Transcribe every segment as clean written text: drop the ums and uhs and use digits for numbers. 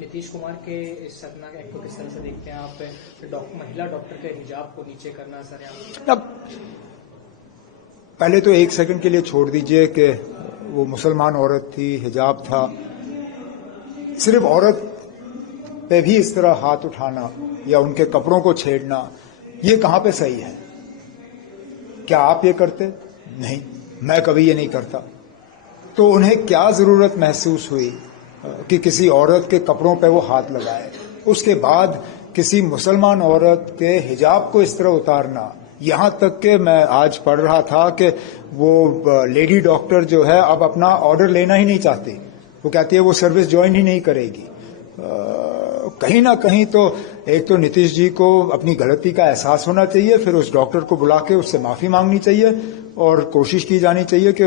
नीतीश कुमार के इस सतना एक्ट को किस तरह से देखते हैं आप? महिला डॉक्टर के हिजाब को नीचे करना सर, अब पहले तो एक सेकंड के लिए छोड़ दीजिए कि वो मुसलमान औरत थी, हिजाब था। सिर्फ औरत पे भी इस तरह हाथ उठाना या उनके कपड़ों को छेड़ना, ये कहां पे सही है? क्या आप ये करते? नहीं, मैं कभी ये नहीं करता। तो उन्हें क्या जरूरत महसूस हुई कि किसी औरत के कपड़ों पे वो हाथ लगाए? उसके बाद किसी मुसलमान औरत के हिजाब को इस तरह उतारना, यहां तक कि मैं आज पढ़ रहा था कि वो लेडी डॉक्टर जो है अब अपना ऑर्डर लेना ही नहीं चाहती। वो कहती है वो सर्विस ज्वाइन ही नहीं करेगी। कहीं ना कहीं तो एक तो नीतीश जी को अपनी गलती का एहसास होना चाहिए, फिर उस डॉक्टर को बुला के उससे माफी मांगनी चाहिए और कोशिश की जानी चाहिए कि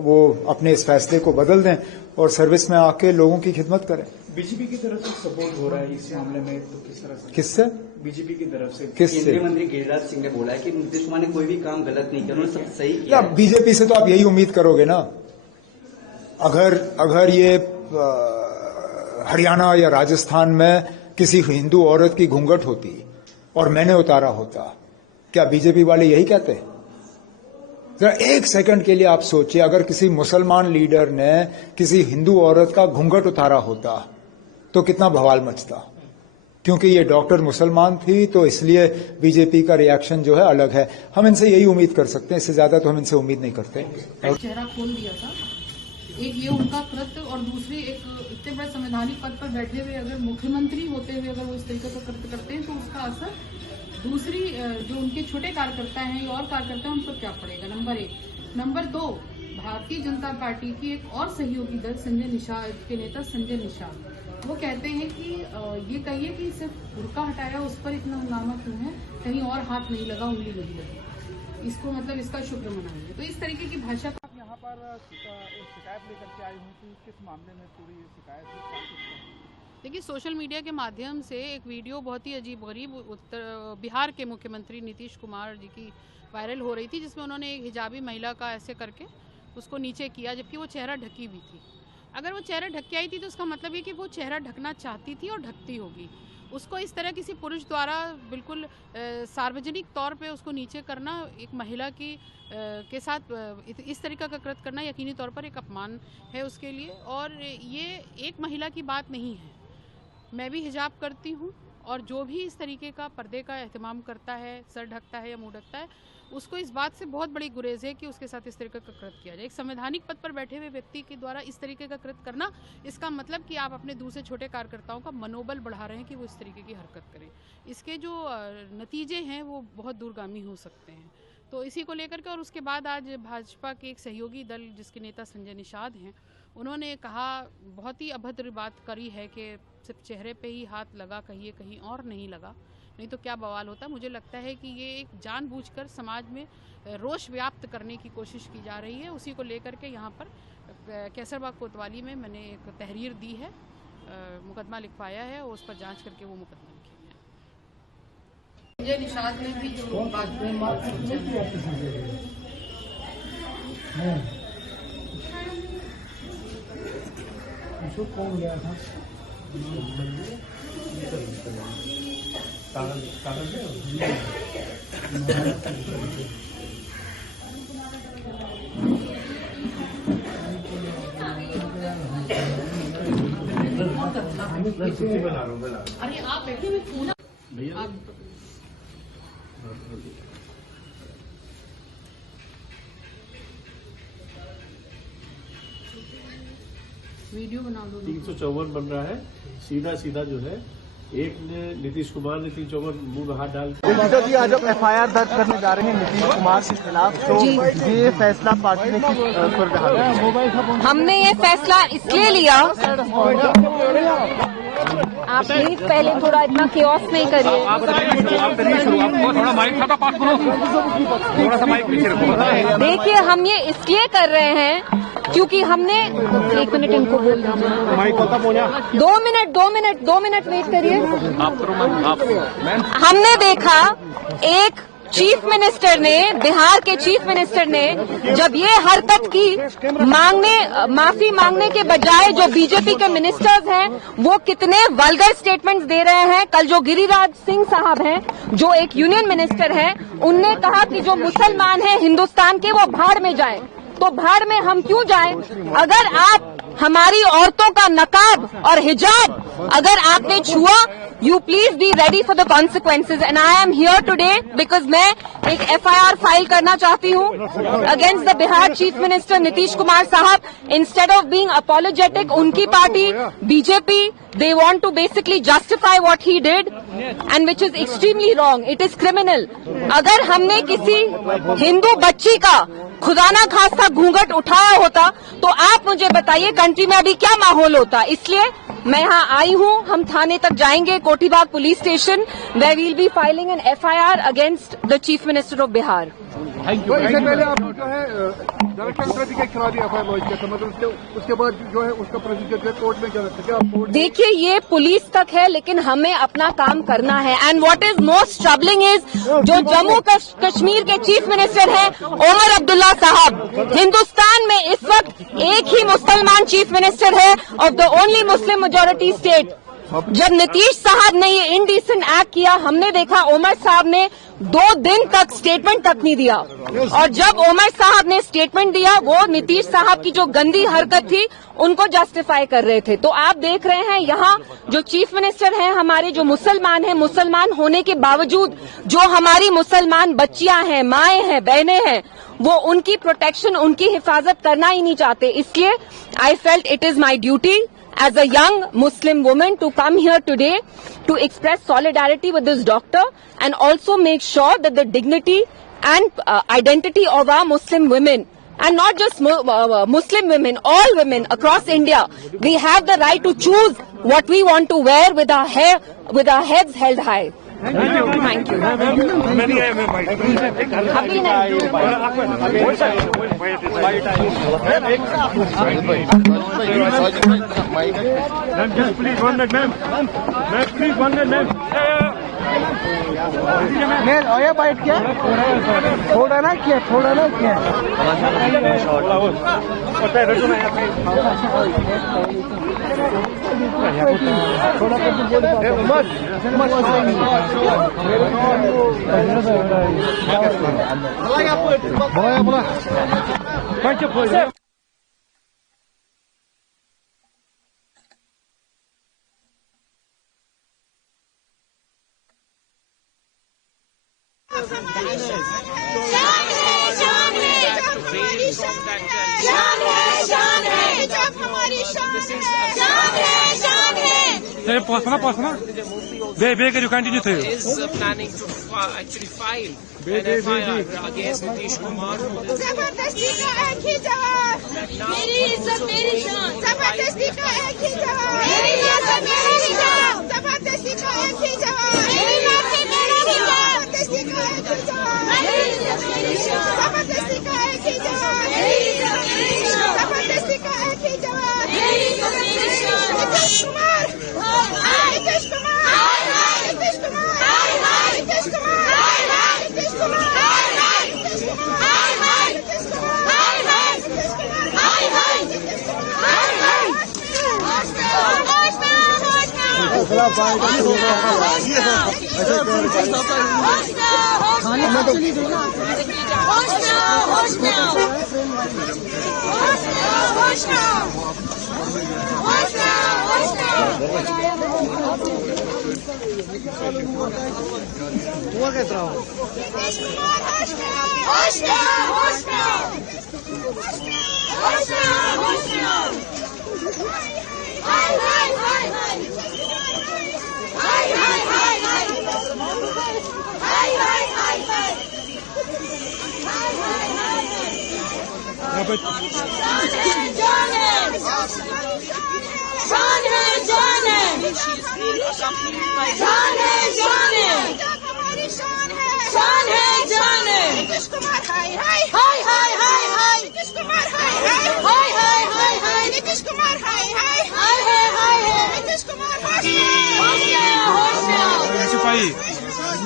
वो अपने इस फैसले को बदल दें और सर्विस में आके लोगों की खिदमत करें। बीजेपी की तरफ से सपोर्ट हो रहा है इस मामले में, तो किस तरह से? किससे? बीजेपी की तरफ से। किससे? केंद्रीय मंत्री गिरिराज सिंह ने बोला है कि नीतीश कुमार ने कोई भी काम गलत नहीं किया, उन्होंने सब सही किया। बीजेपी से तो आप यही उम्मीद करोगे ना। अगर ये हरियाणा या राजस्थान में किसी हिंदू औरत की घूंघट होती और मैंने उतारा होता, क्या बीजेपी वाले यही कहते? जरा एक सेकंड के लिए आप सोचिए, अगर किसी मुसलमान लीडर ने किसी हिंदू औरत का घूंघट उतारा होता तो कितना बवाल मचता। क्योंकि ये डॉक्टर मुसलमान थी तो इसलिए बीजेपी का रिएक्शन जो है अलग है। हम इनसे यही उम्मीद कर सकते हैं, इससे ज्यादा तो हम इनसे उम्मीद नहीं करते। चेहरा खोल दिया था, एक ये उनका कृत्य, और दूसरी एक इतने बड़े संवैधानिक पद पर बैठे हुए अगर मुख्यमंत्री होते हुए अगर वो इस तरीके का कृत्य करते हैं तो उसका असर दूसरी जो उनके छोटे कार्यकर्ता हैं या और कार्यकर्ता हैं उन पर क्या पड़ेगा, number 1। Number 2, Bharatiya Janata party की एक और सहयोगी दल संजय निषाद के नेता संजय निषाद, वो कहते हैं कि ये कहिए कि सिर्फ बुर्का हटाया उस पर इतना हंगामा क्यों है, कहीं और हाथ नहीं लगा, उंगली नहीं लगी, इसको मतलब इसका शुक्र मनाइए। तो इस तरीके की भाषा आप यहाँ पर एक शिकायत लेकर के आई हूँ कि किस मामले में पूरी शिकायत है? देखिए, सोशल मीडिया के माध्यम से एक वीडियो बहुत ही अजीबगरीब बिहार के मुख्यमंत्री नीतीश कुमार जी की वायरल हो रही थी, जिसमें उन्होंने एक हिजाबी महिला का ऐसे करके उसको नीचे किया, जबकि वो चेहरा ढकी हुई थी। अगर वो चेहरा ढक के आई थी तो उसका मतलब ये कि वो चेहरा ढकना चाहती थी और ढकती होगी। उसको इस तरह किसी पुरुष द्वारा बिल्कुल सार्वजनिक तौर पे उसको नीचे करना, एक महिला की के साथ इस तरीका का कृत्य करना यकीनी तौर पर एक अपमान है उसके लिए। और ये एक महिला की बात नहीं है, मैं भी हिजाब करती हूँ और जो भी इस तरीके का पर्दे का एहतमाम करता है, सर ढकता है या मुंह ढकता है, उसको इस बात से बहुत बड़ी गुरेज है कि उसके साथ इस तरीके का कृत्य किया जाए। एक संवैधानिक पद पर बैठे हुए व्यक्ति के द्वारा इस तरीके का कृत्य करना, इसका मतलब कि आप अपने दूसरे छोटे कार्यकर्ताओं का मनोबल बढ़ा रहे हैं कि वो इस तरीके की हरकत करें। इसके जो नतीजे हैं वो बहुत दूरगामी हो सकते हैं। तो इसी को लेकर के, और उसके बाद आज भाजपा के एक सहयोगी दल जिसके नेता संजय निषाद हैं, उन्होंने कहा, बहुत ही अभद्र बात करी है कि सिर्फ चेहरे पे ही हाथ लगा, कहीं और नहीं लगा, नहीं तो क्या बवाल होता। मुझे लगता है कि ये एक जानबूझकर समाज में रोष व्याप्त करने की कोशिश की जा रही है। उसी को लेकर के यहाँ पर कैसरबाग कोतवाली में मैंने एक तहरीर दी है, मुकदमा लिखवाया है, उस पर जांच करके वो मुकदमा लिखेंगे। संजय निषाद ने भी जो बात कौन गया था? अरे आप बैठे हुए फोन भैया, वीडियो बना दो। 354 बन रहा है, सीधा जो है, एक ने नीतीश कुमार ने 354 मुंह में हाथ डाल। जी, आज आप FIR दर्ज करने जा रहे हैं नीतीश कुमार के खिलाफ, तो ये फैसला पार्टी ने किस पर कहा? हमने ये फैसला इसलिए लिया, आप प्लीज पहले थोड़ा इतना केओस नहीं करिए। देखिए, हम ये इसलिए कर रहे हैं क्योंकि हमने 1 मिनट इनको बोल दीजिए, 2 मिनट वेट करिए। हमने देखा एक चीफ मिनिस्टर ने, बिहार के चीफ मिनिस्टर ने जब ये हरकत की, माफी मांगने के बजाय जो बीजेपी के मिनिस्टर्स हैं वो कितने वल्गर स्टेटमेंट्स दे रहे हैं। कल जो गिरिराज सिंह साहब हैं, जो एक यूनियन मिनिस्टर हैं, उनने कहा कि जो मुसलमान हैं हिंदुस्तान के वो भाड़ में जाएं। तो भाड़ में हम क्यों जाएं? अगर आप हमारी औरतों का नकाब और हिजाब अगर आपने छुआ, you please be ready for the consequences. And I am here today because मैं एक FIR फाइल करना चाहती हूँ against the Bihar chief minister Nitish Kumar साहब। इंस्टेड ऑफ बीइंग अपॉलोजेटिक, उनकी party BJP, they want to basically justify what he did and which is extremely wrong. It is criminal. अगर हमने किसी हिंदू बच्ची का खुदा ना खास्ता घूंघट उठाया होता तो आप मुझे बताइए कंट्री में अभी क्या माहौल होता। इसलिए मैं यहाँ आई हूँ, हम थाने तक जाएंगे, Kothibagh police station, where we'll be filing an FIR against the Chief Minister of Bihar. तो इससे पहले आपको जो है डायरेक्टर प्रति के खिलाफ FIR लॉन्च किया था, मतलब उसके बाद जो है उसका प्रोसीजर कोर्ट में क्या रहता है? क्या कोर्ट? देखिए, ये पुलिस तक है, लेकिन हमें अपना काम करना है। And what is most troubling is जो जम्मू कश्मीर के चीफ मिनिस्टर हैं ओमर अब्दुल्ला साहब, हिंदुस्तान में इस वक्त एक ही मुसलमान चीफ मिनिस्टर है of the only Muslim majority state. जब नीतीश साहब ने ये इनडिसेंट एक्ट किया, हमने देखा ओमर साहब ने 2 दिन तक स्टेटमेंट तक नहीं दिया, और जब ओमर साहब ने स्टेटमेंट दिया वो नीतीश साहब की जो गंदी हरकत थी उनको जस्टिफाई कर रहे थे। तो आप देख रहे हैं यहाँ जो चीफ मिनिस्टर हैं हमारे, जो मुसलमान हैं, मुसलमान होने के बावजूद जो हमारी मुसलमान बच्चियां हैं, माएं हैं, बहनें हैं, वो उनकी प्रोटेक्शन, उनकी हिफाजत करना ही नहीं चाहते। इसलिए I felt it is my duty as a young Muslim woman to come here today to express solidarity with this doctor and also make sure that the dignity and identity of our Muslim women, and not just Muslim women, all women across India, we have the right to choose what we want to wear with our hair, with our heads held high. Thank you. आया bite क्या? थोड़ा ना क्या? Pasna. Where can you continue to? Is planning to actually file an FIR against Nitish Kumar. जबरदस्ती का एक ही जवाब, मेरी इज्जत मेरी शान। जबरदस्ती का एक ही जवाब, मेरी इज्जत मेरी शान। जबरदस्ती का एक ही जवाब, मेरी इज्जत मेरी शान। जबरदस्ती का एक ही जवाब, मेरी इज्जत मेरी शान। जबरदस्ती का एक ही जवाब, मेरी इज्जत मेरी शान। जबरदस्ती का एक ही जवाब, मेरी इज्जत मेरी शान। नीतीश कुमार, नीतीश कुमार, नीतीश कुमार, नीतीश कुमार, नीतीश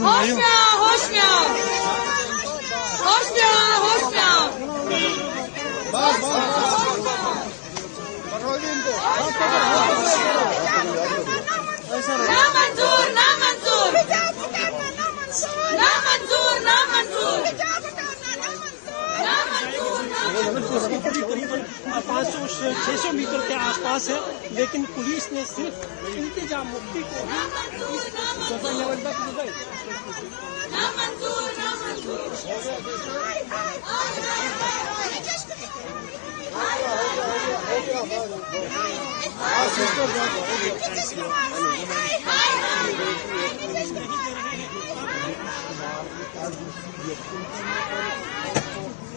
Hoş ना मंजूर, ना मंजूर, हिजाब उतारना ना मंजूर, ना मंजूर, ना मंजूर, हिजाब उतारना ना मंजूर, ना मंजूर, ना मंजूर। करीबन 500-600 मीटर के आसपास है, लेकिन पुलिस ने सिर्फ इंतजाम मुक्ति को ना मंजूर, ना मंजूर, ना मंजूर, ना मंजूर।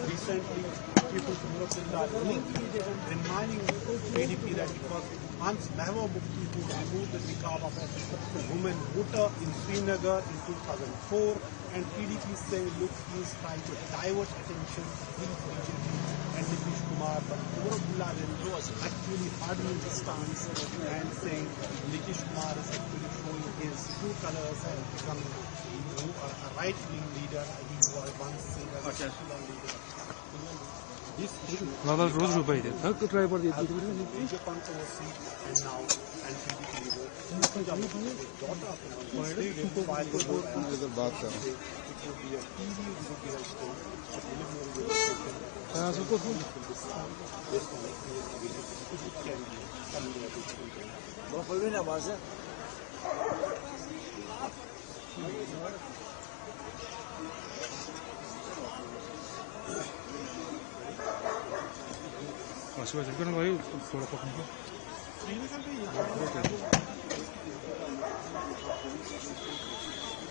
Recently, people from Europe are reminding PDP that it was Hans Mehbooba Mufti who removed the niqab of a woman voter in Srinagar in 2004, and PDP is saying, look, he is trying to divert attention from BJP and Nitish Kumar, but Umar Abdullah was actually hardening his stance and saying Nitish Kumar is actually showing his true colors and becoming a right-wing leader. He was once seen as a secular leader. This issue major controversy, and now PDP leader daughter of बात कर it would be a TV, it would be a show, but preliminary Masih banyak kan, thora